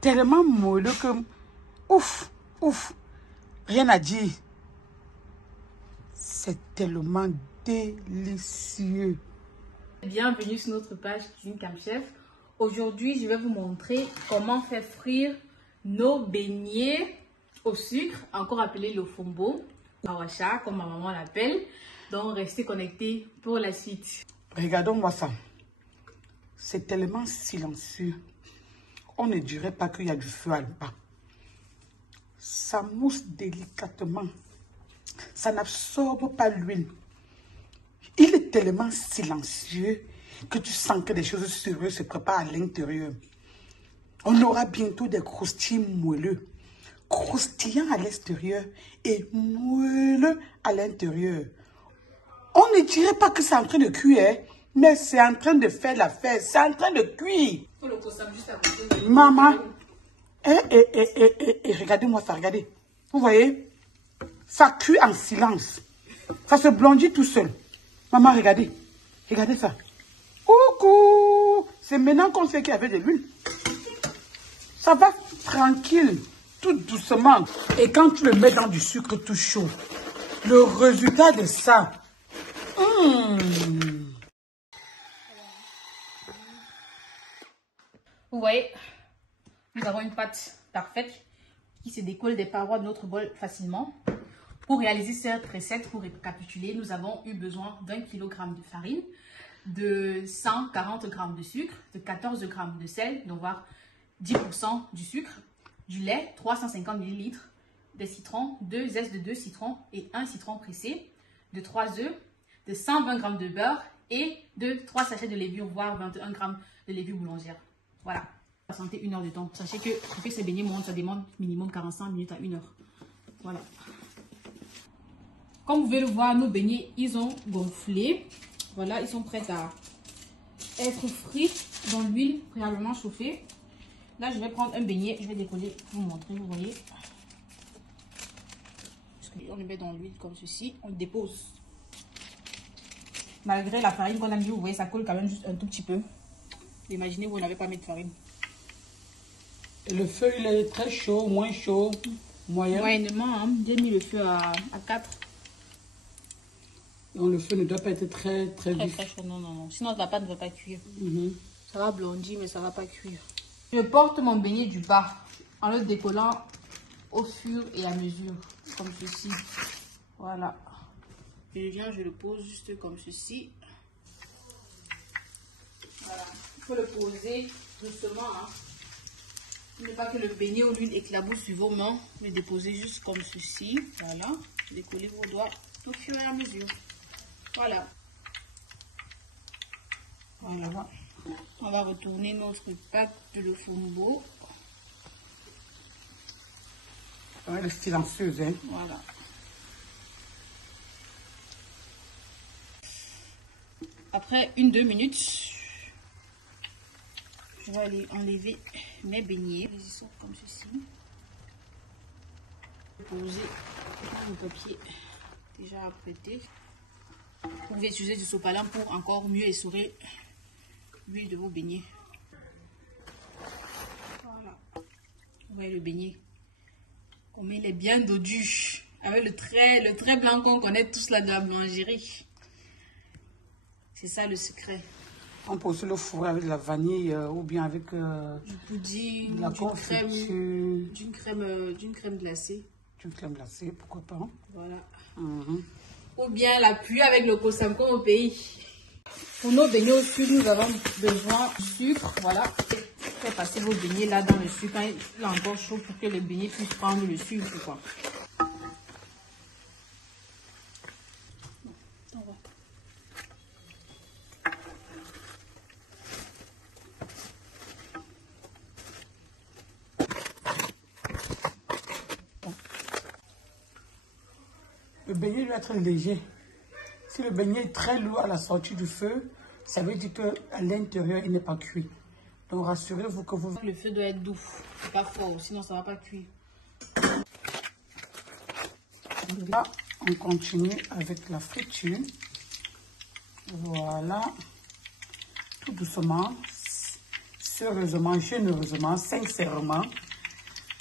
tellement moelleux que... Ouf, ouf, rien à dire. C'est tellement délicieux. Bienvenue sur notre page Cuisine Cam Chef. Aujourd'hui, je vais vous montrer comment faire frire nos beignets au sucre, encore appelé le fombo, awacha, comme ma maman l'appelle. Donc, restez connectés pour la suite. Regardons-moi ça. C'est tellement silencieux. On ne dirait pas qu'il y a du feu à bas. Ça mousse délicatement. Ça n'absorbe pas l'huile. Il est tellement silencieux que tu sens que des choses sérieuses se préparent à l'intérieur. On aura bientôt des croustilles moelleux. Croustillants à l'extérieur et moelleux à l'intérieur. On ne dirait pas que c'est en train de cuire, hein, mais c'est en train de faire la fête. C'est en train de cuire. Maman, regardez-moi ça, regardez. Vous voyez, ça cuit en silence. Ça se blondit tout seul. Maman, regardez. Regardez ça. Coucou. C'est maintenant qu'on sait qu'il y avait de l'huile. Ça va tranquille, tout doucement. Et quand tu le mets dans du sucre tout chaud, le résultat de ça... Vous voyez, nous avons une pâte parfaite qui se décolle des parois de notre bol facilement. Pour réaliser cette recette, pour récapituler, nous avons eu besoin d'1 kg de farine, de 140 g de sucre, de 14 g de sel, donc voire 10% du sucre, du lait, 350 ml, des citrons, 2 zestes de 2 citrons et 1 citron pressé, de 3 œufs, de 120 g de beurre et de 3 sachets de levure, voire 21 g de levure boulangère. Voilà, ça va sentir 1 heure de temps. Sachez que pour que ces beignets montent, ça demande minimum 45 minutes à 1 heure. Voilà. Comme vous pouvez le voir, nos beignets, ils ont gonflé. Voilà, ils sont prêts à être frits dans l'huile préalablement chauffée. Là, je vais prendre un beignet, je vais décoller pour vous montrer, vous voyez. On le met dans l'huile comme ceci, on le dépose. Malgré la farine qu'on a mis, vous voyez, ça colle quand même juste un tout petit peu. Imaginez, vous n'avez pas mis de farine. Et le feu, il est très chaud, moins chaud, moyen. Moyennement, hein, j'ai mis le feu à 4. Donc le feu ne doit pas être très vif. Très chaud, non. Sinon, la pâte ne va pas cuire. Ça va blondir, mais ça ne va pas cuire. Je porte mon beignet du bas en le décollant au fur et à mesure, comme ceci. Voilà. Je le pose juste comme ceci. Voilà. Il faut le poser doucement. Hein. Ne pas que le beignet ou l'huile éclabousse sur vos mains. Le déposer juste comme ceci. Voilà. Décollez vos doigts au fur et à mesure. Voilà. Voilà. On va retourner notre pâte de fombo. Elle est silencieuse, hein. Voilà. Après 1-2 minutes, je vais aller enlever mes beignets. Ils sont comme ceci. Poser le papier déjà apprêté. Vous pouvez utiliser du sopalin pour encore mieux essorer l'huile de vos beignets. Voilà. Vous voyez le beignet. On met les bien dodus. Avec le trait blanc qu'on connaît tous là de la boulangerie. C'est ça le secret. On peut aussi le fourrer avec de la vanille ou bien avec du pudding, de la confiture. D'une crème glacée. D'une crème glacée, pourquoi pas. Voilà. Ou bien la pluie avec le Kosam comme au pays. Pour nos beignets au sucre, nous avons besoin de sucre. Voilà. Faites passer vos beignets là dans le sucre. Il est encore chaud pour que les beignets puissent prendre le sucre. Quoi. Le beignet doit être léger. Si le beignet est très lourd à la sortie du feu, ça veut dire qu'à l'intérieur, il n'est pas cuit. Donc rassurez-vous que vous... Le feu doit être doux, pas fort, sinon ça ne va pas cuire. Là, on continue avec la friture. Voilà. Tout doucement. sérieusement, généreusement, sincèrement,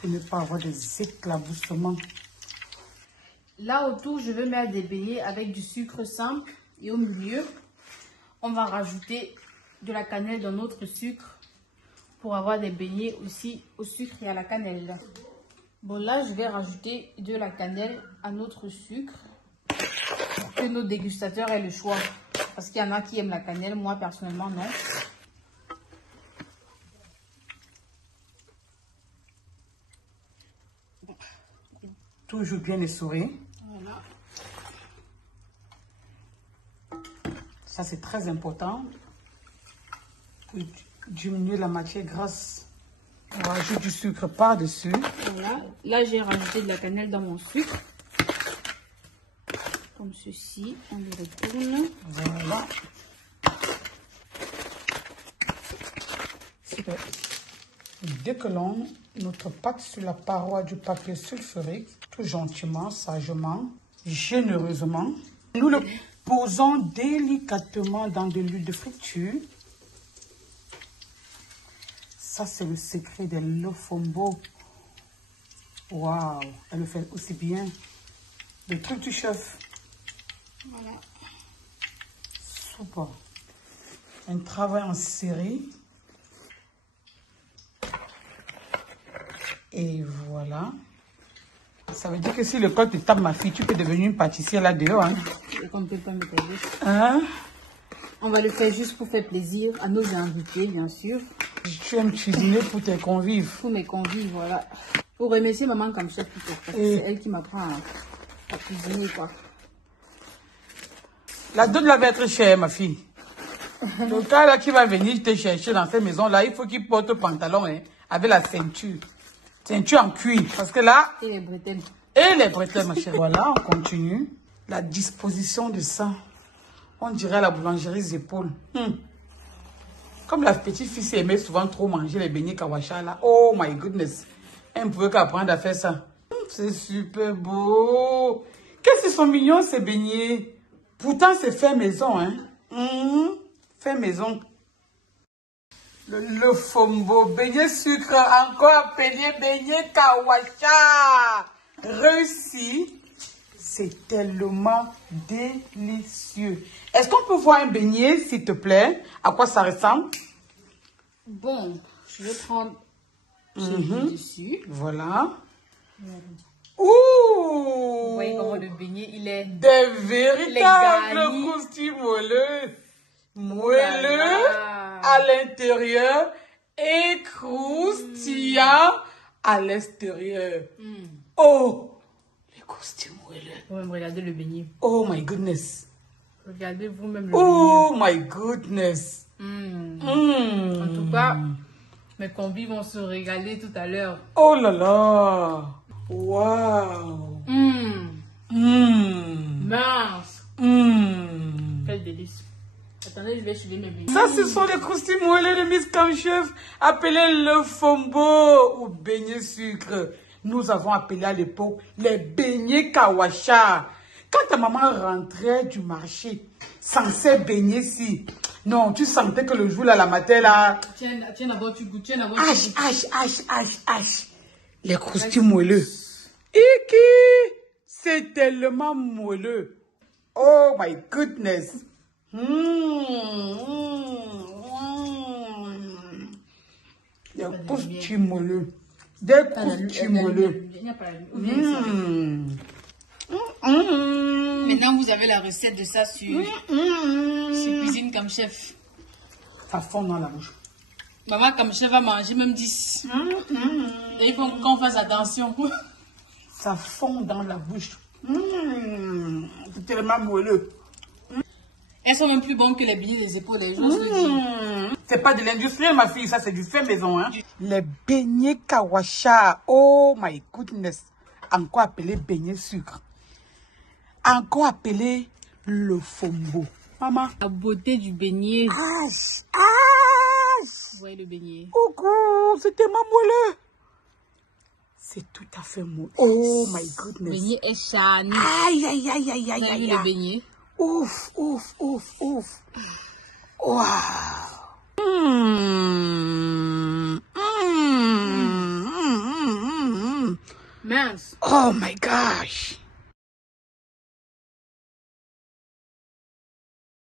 pour ne pas avoir des éclaboussements. Là autour, je vais mettre des beignets avec du sucre simple. Et au milieu, on va rajouter de la cannelle dans notre sucre pour avoir des beignets aussi au sucre et à la cannelle. Bon, là, je vais rajouter de la cannelle à notre sucre pour que nos dégustateurs aient le choix. Parce qu'il y en a qui aiment la cannelle, moi personnellement non. Toujours bien essoré. Voilà. Ça, c'est très important pour diminuer la matière grasse. On rajoute du sucre par-dessus. Voilà. Là, j'ai rajouté de la cannelle dans mon sucre. Comme ceci. On le retourne. Voilà. Super. Dès que l'on notre pâte sur la paroi du papier sulfurique, tout gentiment, sagement, généreusement, nous le posons délicatement dans de l'huile de friture. Ça, c'est le secret de l'Ofombo. Waouh, elle le fait aussi bien. Le truc du chef. Voilà. Super. Un travail en série. Et voilà. Ça veut dire que si le code te tape, ma fille, tu peux devenir une pâtissière là-dehors. Hein? Hein? On va le faire juste pour faire plaisir à nos invités, bien sûr. Tu aimes cuisiner pour tes convives. Pour mes convives, voilà. Pour remercier maman comme chef plutôt. Parce que c'est elle qui m'apprend à cuisiner, quoi. La dot là va être chère, ma fille. Le gars là qui va venir te chercher dans cette maison-là, il faut qu'il porte le pantalon hein, avec la ceinture. Ceinture en cuir. Parce que là... Et les bretelles. Et les bretelles, ma chérie. Voilà, on continue. La disposition de ça. On dirait à la boulangerie Zépaul. Comme la petite fille aimait souvent trop manger les beignets kawacha là. Oh my goodness. Elle ne pouvait qu'apprendre à faire ça. C'est super beau. Qu'est-ce qu'ils sont mignons ces beignets. Pourtant c'est fait maison. Hein. Fait maison. Le fombo, beignet sucre, encore appelé beignet kawacha. Réussi. C'est tellement délicieux. Est-ce qu'on peut voir un beignet, s'il te plaît? À quoi ça ressemble? Bon, je vais prendre celui dessus. Voilà. Ouh! Vous voyez comment le beignet, il est... Des véritables croustilles moelleux. Moelleux à l'intérieur et croustillant à l'extérieur. Oh! Croustilles moelleux. Vous-même, regardez le beignet. Oh my goodness. Regardez vous-même le oh my goodness. En tout cas, mes convives vont se régaler tout à l'heure. Oh là là. Wow. Mince. Quel délice. Attendez, je vais suivre mes beignets. Ça, ce sont les croustilles moelleux de Miss Cam Chef, appelés le fombo ou beignet sucre. Nous avons appelé à l'époque les beignets kawacha. Quand ta maman rentrait du marché, sans ces beignets-ci, non, tu sentais que le jour là, la matin là... Tiens d'abord, tu goûtes, Les croustilles moelleux. Iki! C'est tellement moelleux. Oh my goodness. Les croustilles moelleux. Des croustilles moelleux. Maintenant, vous avez la recette de ça sur Cuisine comme Chef. Ça fond dans la bouche. Maman comme chef va manger même 10. Et il faut qu'on fasse attention. Ça fond dans la bouche. C'est tellement moelleux. Elles sont même plus bonnes que les beignets des épaules des gens. C'est pas de l'industriel, ma fille, ça c'est du fait maison. Hein? Les beignets kawacha, oh my goodness. Encore appelé beignet sucre. Encore appelé le fombo. Maman. La beauté du beignet. Vous voyez le beignet. Coucou, c'est tellement moelleux. C'est tout à fait moelleux. Oh my goodness. Le beignet est charnu. Aïe. Vous avez vu le beignet? Ouf. Wow. Mince. Oh my gosh.